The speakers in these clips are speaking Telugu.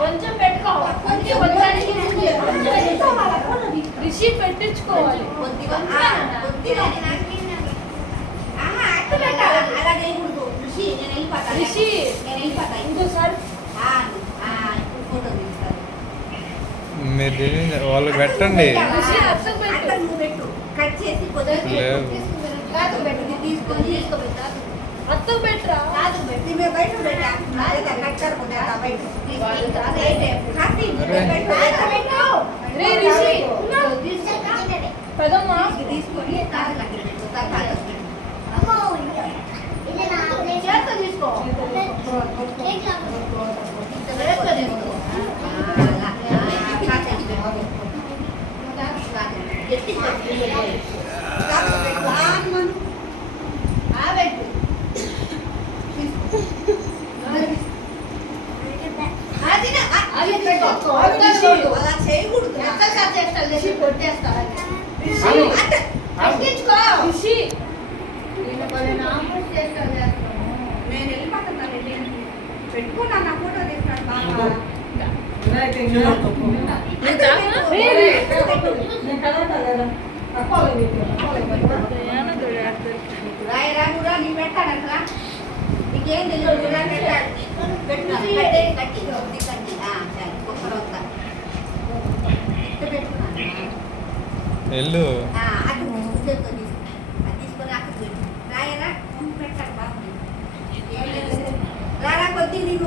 కొంచెం పెట్టుకో కొంచెం కొంచెం మిషన్ పెట్టించుకోవాలి. రిషి ఇంకోసారి. మీరు వాళ్ళు పెట్టండి. అత్త పెట్టరా? బయట బయట. తీసుకొని తాత కట్టి పెట్టుకో తాత చేత్తో తీసుకో చేత్తో అలా చేయకూడదు ఎక్కడ చేస్తాను కొట్టేస్తాను వెళ్ళు. రారా కొద్ది నీకు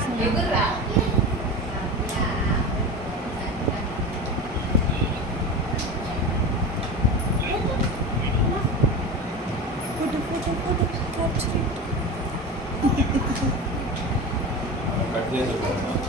చేసినాయి Gracias.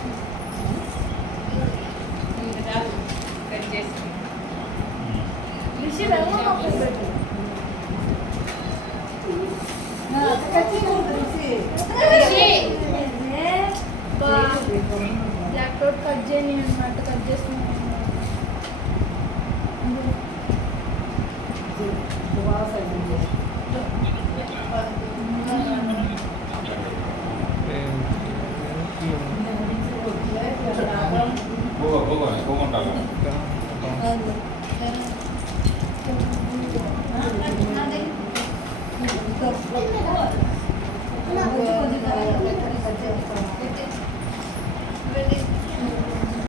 പോകുമോ പോകുന്നുണ്ടാകാം